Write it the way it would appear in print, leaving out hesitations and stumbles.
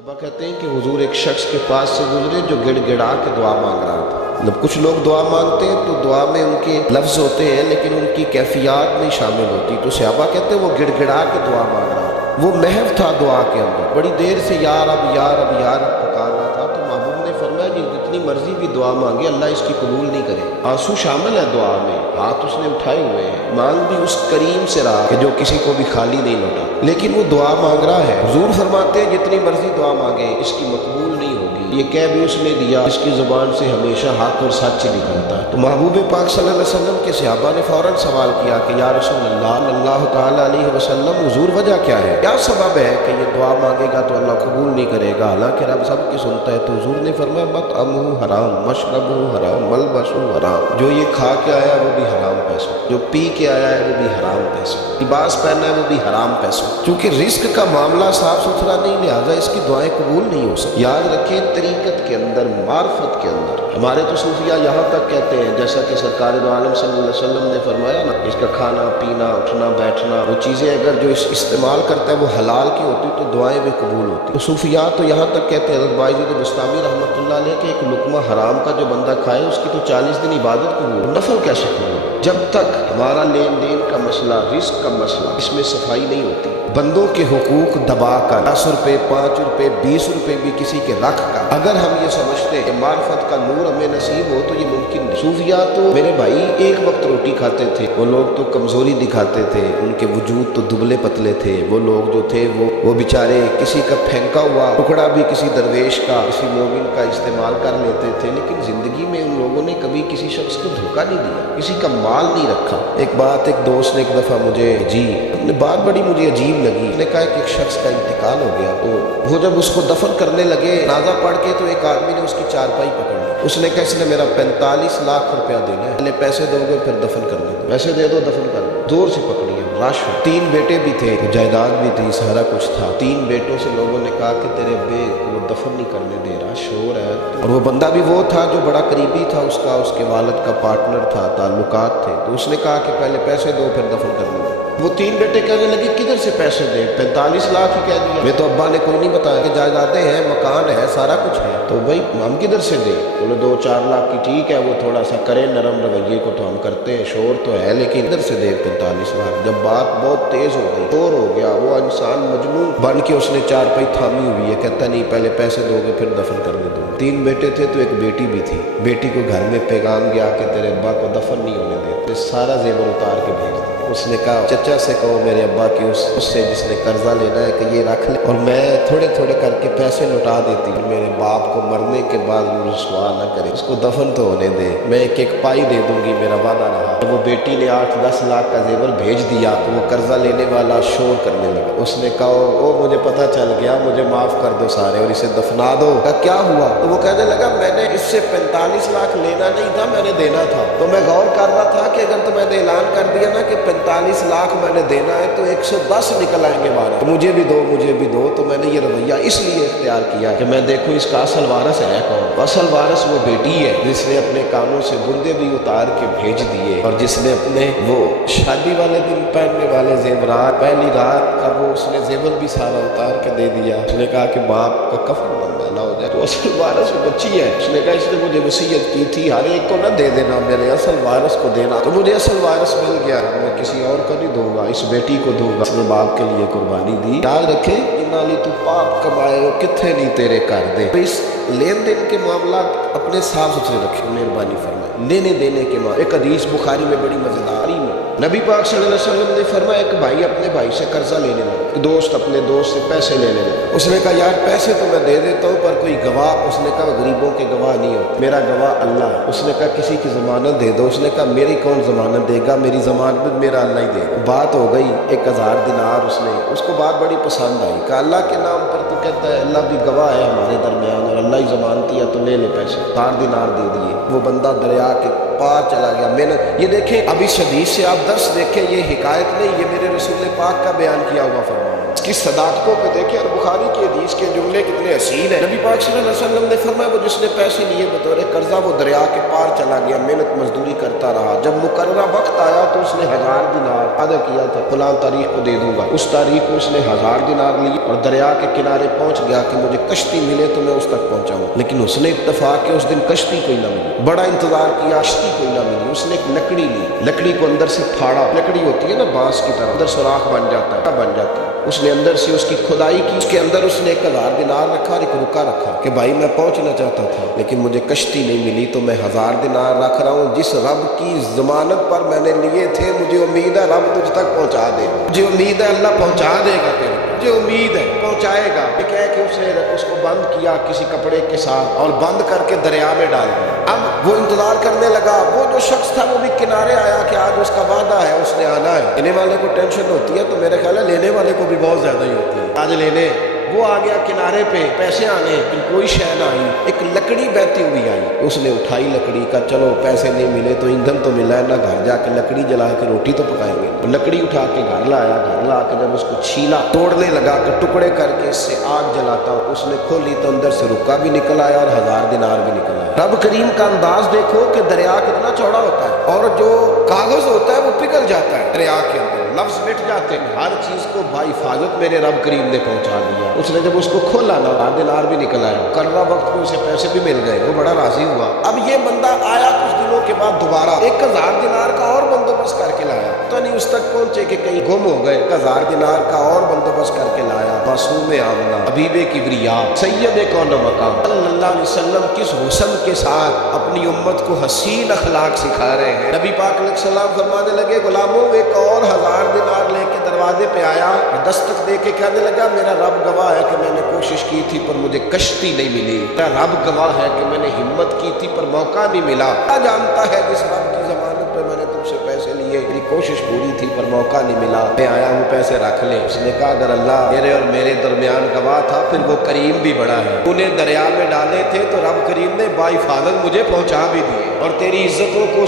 ابا کہتے ہیں کہ حضور ایک شخص کے پاس سے گزرے جو گڑ گڑا کے دعا مانگ رہا تھا۔ مطلب کچھ لوگ دعا مانگتے ہیں تو دعا میں ان کے لفظ ہوتے ہیں لیکن ان کی کیفیات نہیں شامل ہوتی، تو صحابہ کہتے ہیں وہ گڑ گڑا کے دعا مانگ رہا تھا، وہ محو تھا دعا کے اندر، بڑی دیر سے یا رب یا رب یا رب پکار رہا تھا۔ تو محبوب نے فرمایا کہ جتنی مرضی بھی دعا مانگے اللہ اس کی قبول نہیں کرے۔ آنسو شامل ہے دعا میں، ہاتھ اس نے اٹھائے ہوئے ہیں، مانگ بھی اس کریم سے رہا کہ جو کسی کو بھی خالی نہیں لوٹا، لیکن وہ دعا مانگ رہا ہے۔ حضور فرماتے ہیں جتنی مرضی دعا مانگے اس کی مقبول نہیں ہوگی، یہ کہہ بھی اس نے دیا اس کی زبان سے ہمیشہ حق اور سچ نکلتا ہے۔ تو محبوب پاک صلی اللہ علیہ وسلم کے صحابہ نے فوراً سوال کیا کہ یا رسول اللہ تعالیٰ علیہ وسلم حضور وجہ کیا ہے، کیا سبب ہے کہ یہ دعا مانگے گا تو اللہ قبول نہیں کرے گا، حالانکہ رب سب کی سنتا ہے؟ تو حضور نے فرمایا مطعمہ حرام، مشربہ حرام، ملبسہ حرام، جو یہ کھا کے آیا وہ بھی حرام پیسوں، جو پی کے آیا ہے وہ بھی حرام پیسوں، لباس پہنا ہے وہ بھی حرام پیسوں۔ چونکہ رزق کا معاملہ صاف ستھرا نہیں، لہٰذا اس کی دعائیں قبول نہیں ہو سکتی۔ یاد رکھیں طریقت کے اندر، معرفت کے اندر، ہمارے تو صوفیہ یہاں تک کہتے ہیں جیسا کہ سرکار دو عالم صلی اللہ علیہ وسلم نے فرمایا نا، اس کا کھانا پینا اٹھنا بیٹھنا، وہ چیزیں اگر جو استعمال کرتا ہے وہ حلال کی ہوتی تو دعائیں بھی قبول ہوتی۔ تو صوفیہ تو یہاں تک کہتے ہیں، حضرت باعزید بستامی رحمۃ اللہ علیہ کہ ایک لقمہ حرام کا جو بندہ کھائے اس کی تو 40 دن عبادت قبول، نفل کیسے قبول؟ جب تک ہمارا لین دین کا مسئلہ، رزق کا مسئلہ، اس میں صفائی نہیں ہوتی، بندوں کے حقوق دبا کر 10 روپے 5 روپے 20 روپے بھی کسی کے رکھ کر اگر ہم یہ سمجھتے ہیں کہ معرفت کا نور ہمیں نصیب ہو تو یہ ممکن نہیں۔ صوفیہ تو میرے بھائی ایک وقت روٹی کھاتے تھے، وہ لوگ تو کمزوری دکھاتے تھے، ان کے وجود تو دبلے پتلے تھے، وہ لوگ جو تھے وہ بیچارے کسی کا پھینکا ہوا ٹکڑا بھی کسی درویش کا کسی مومن کا استعمال کر لیتے تھے، لیکن زندگی میں ان لوگوں نے کبھی کسی شخص کو دھوکہ نہیں دیا، کسی کا مال نہیں رکھا۔ ایک دوست نے ایک دفعہ بات بڑی مجھے عجیب لگی، نے کہا کہ ایک شخص کا انتقال ہو گیا، تو وہ جب اس کو دفن کرنے لگے نازہ پڑھ کے تو ایک آدمی نے اس کی چارپائی پکڑ لی، اس نے کہا اس نے میرا 45 لاکھ روپیہ دینا ہے، پہلے پیسے دو گے پھر دفن کرنے دو، پیسے دے دو دفن کر دو۔ زور سے پکڑی ہے، رش، 3 بیٹے بھی تھے، جائیداد بھی تھی، سارا کچھ تھا۔ 3 بیٹوں سے لوگوں نے کہا کہ تیرے ابے کو دفن نہیں کرنے دے رہا، شور ہے، اور وہ بندہ بھی وہ تھا جو بڑا قریبی تھا اس کا، اس کے والد کا پارٹنر تھا، تعلقات تھے، تو اس نے کہا کہ پہلے پیسے دو پھر دفن کرنے دو۔ وہ 3 بیٹے کہنے لگے کدھر سے پیسے دیں، 45 لاکھ ہی کہہ دیا، میں تو ابا نے کوئی نہیں بتایا کہ جائیدادیں ہیں، مکان ہے، سارا کچھ ہے، تو بھائی ہم کدھر سے دیں؟ بولے 2-4 لاکھ کی ٹھیک ہے، وہ تھوڑا سا کرے نرم رویے کو تو ہم کرتے ہیں، شور تو ہے، لیکن ادھر سے دے 45 لاکھ۔ جب بات بہت تیز ہو گئی، شور ہو گیا، وہ انسان مجنون بن کے اس نے چارپائی تھامی ہوئی ہے، کہتا نہیں پہلے پیسے دو گے پھر دفن کرنے دو۔ 3 بیٹے تھے تو ایک بیٹی بھی تھی، بیٹی کو گھر میں پیغام گیا کہ تیرے ابا کو دفن نہیں ہونے دیتے، سارا زیور اتار کے بھیج دیا۔ اس نے کہا چچا سے کہو میرے ابا کی اس سے جس نے قرضہ لینا ہے کہ یہ رکھ لے اور میں تھوڑے تھوڑے کر کے پیسے لوٹا دیتی ہوں، میرے باپ کو مرنے کے بعد رسوا نہ کرے، اس کو دفن تو ہونے دے، میں ایک پائی دے دوں گی، میرا وعدہ رہا۔ وہ بیٹی نے 8-10 لاکھ کا زیور بھیج دیا تو وہ قرضہ لینے والا شور کرنے لگا، اس نے کہا او مجھے پتہ چل گیا، مجھے معاف کر دو سارے اور اسے دفنا دو۔ کہا کیا ہوا؟ تو وہ کہنے لگا میں نے اس سے 45 لاکھ لینا نہیں تھا، میں نے دینا تھا، تو میں غور کر رہا تھا کہ اگر تو میں نے اعلان کر دیا نا کہ 45 لاکھ میں نے دینا ہے تو 110 نکل آئیں گے بارہ، مجھے بھی دو مجھے بھی دو، تو میں نے یہ رویہ اس لیے اختیار کیا کہ میں دیکھوں اس کا اصل وارث ہے کون۔ اصل وارث وہ بیٹی ہے جس نے اپنے کانوں سے گردے بھی اتار کے بھیج دیے، اور جس نے اپنے وہ شادی والے دن پہننے والے زیورات پہلی رات کا وہ اس نے زیور بھی سارا اتار کے دے دیا۔ اس نے کہا کہ باپ کا کفن بنوانا ہو جائے، تو اصل وارث وہ بچی ہے۔ اس نے کہا اس نے مجھے وصیت کی تھی ہر ایک کو نہ دے دینا، میرے اصل وارث کو دینا، تو مجھے اصل وارث مل گیا، میں کسی اور کو نہیں دوں گا، اس بیٹی کو دوں گا۔ اس نے باپ کے لیے قربانی دی۔ یاد رکھیں انہاں لی تو پاپ کمائے ہو کتھے نہیں تیرے کر دے۔ اس لین دین کے معاملات اپنے صاف ستھرے رکھیں، مہربانی فرمائیں۔ لینے دینے کے معاملات، ایک حدیث بخاری میں بڑی مزیداری میں نبی پاک صلی اللہ علیہ وسلم نے فرمایا ایک بھائی اپنے بھائی سے قرضہ لینے لگا، دوست اپنے دوست سے پیسے لینے لگا، اس نے کہا یار پیسے تو میں دے دیتا ہوں پر کوئی گواہ، اس نے کہا غریبوں کے گواہ نہیں ہوتے، میرا گواہ اللہ ہے۔ اس نے کہا کسی کی ضمانت دے دو، اس نے کہا میری کون ضمانت دے گا، میری ضمانت میرا اللہ ہی دے گا۔ بات ہو گئی 1000 دینار، اس کو بات بڑی پسند آئی، کہا اللہ کے نام پر تو کہتا ہے اللہ بھی گواہ ہے ہمارے درمیان اور اللہ ہی ضمانتی ہے تو لے لے پیسے، 4 دینار دے دیے۔ وہ بندہ دریا کے پار چلا گیا۔ میں نے یہ دیکھیں اب اس حدیث سے آپ درس دیکھیں، یہ حکایت نہیں، یہ میرے رسول پاک کا بیان کیا ہوا فرمان۔ اس کی صداقتوں پہ دیکھیں، اور بخاری کی حدیث کے جملے کتنے حسین ہیں۔ نبی پاک صلی اللہ علیہ وسلم نے فرمایا وہ جس نے پیسے لیے بطور قرضہ وہ دریا کے پار چلا گیا، محنت مزدوری کرتا رہا، جب مقررہ وقت آیا تو اس نے 1000 دینار وعدہ کیا تھا فلاں تاریخ کو دے دوں گا، اس تاریخ کو اس نے 1000 دینار لی اور دریا کے کنارے پہنچ گیا کہ مجھے کشتی ملے تو میں اس تک پہنچاؤں، لیکن اس نے اتفاق کہ اس دن کشتی کوئی نہ ملی، بڑا انتظار کیا، کشتی کوئی نہ ملی، اس نے ایک لکڑی لی، لکڑی کو اندر سے پھاڑا، لکڑی ہوتی ہے نا بانس کی طرح، اندر سوراخ بن جاتا ہے، اس نے اندر سے اس کی کھدائی کی، اس کے اندر اس نے 1000 دینار رکھا اور ایک رکا رکھا کہ بھائی میں پہنچنا چاہتا تھا لیکن مجھے کشتی نہیں ملی تو میں 1000 دینار رکھ رہا ہوں، جس رب کی ضمانت پر میں نے لیے تھے مجھے امید ہے رب تجھ تک پہنچا دے گا، مجھے امید ہے اللہ پہنچا دے گا تیرے، مجھے امید ہے پہنچائے گا۔ یہ کہہ کہ اس نے اس کو بند کیا کسی کپڑے کے ساتھ اور بند کر کے دریا میں ڈال دیا۔ اب وہ انتظار کرنے لگا، وہ جو شخص تھا وہ بھی کنارے آیا کہ آج اس کا وعدہ ہے، اس نے آنا ہے۔ لینے والے کو ٹینشن ہوتی ہے تو میرے خیال ہے لینے والے کو بھی بہت زیادہ ہی ہوتی ہے، آج لینے وہ آ گیا کنارے پہ، پیسے آنے لیکن کوئی شے نہ آئی، ایک لکڑی بہتی ہوئی آئی، اس نے اٹھائی لکڑی کا چلو پیسے نہیں ملے تو ایندھن تو ملا ہے، نہ گھر جا کے لکڑی جلا کے روٹی تو پکائیں گے، لکڑی اٹھا کے گھر لایا، گھر لا کے جب اس کو چھیلا توڑنے لگا کہ ٹکڑے کر کے اس سے آگ جلاتا ہوں، اس نے کھولی تو اندر سے رکا بھی نکل آیا اور 1000 دینار بھی نکل آیا۔ رب کریم کا انداز دیکھو کہ دریا کتنا چوڑا ہوتا ہے اور جو کاغذ ہوتا ہے وہ پگھل جاتا ہے دریا کے اندر، لفظ مٹ جاتے ہیں، ہر چیز کو بحفاظت میرے رب کریم نے پہنچا دیا۔ اس نے جب اس کو کھولا نا 1000 دینار بھی نکل آیا، کروا وقت میں اسے پیسے بھی مل گئے، وہ بڑا راضی ہوا۔ اب یہ بندہ آیا کچھ دنوں کے بعد دوبارہ 1000 دینار کا اور بندوبست کر کے لایا، تو نہیں اس تک پہنچے کہ کہیں گم ہو گئے، 1000 دینار کا اور بندوبست کر کے لایا۔ معصوم آمنہ حبیب کبریا سید کون مقام صلی اللہ علیہ وسلم کس حسن کے ساتھ اپنی امت کو حسین اخلاق سکھا رہے ہیں۔ نبی پاک علیہ السلام فرمانے لگے غلاموں ایک اور 1000 دینار لے کے دروازے پہ آیا اور دستک دے کے کہنے لگا میرا رب گواہ ہے کہ میں نے کوشش کی تھی پر مجھے کشتی نہیں ملی، میرا رب گواہ ہے کہ میں نے ہمت کی تھی پر موقع نہیں ملا، کیا جانتا ہے جس رب کی ضمانت پہ میں نے تم سے پیسے لیے، میری کوشش پوری تھی پر موقع نہیں ملا، میں آیا ہوں پیسے رکھ لے۔ اس نے کہا اگر اللہ میرے اور میرے درمیان گواہ تھا پھر وہ کریم بھی بڑا ہے، انہیں دریا میں ڈالے تھے تو رب کریم نے باحفاظت مجھے پہنچا بھی دیے اور تیری عزتوں کو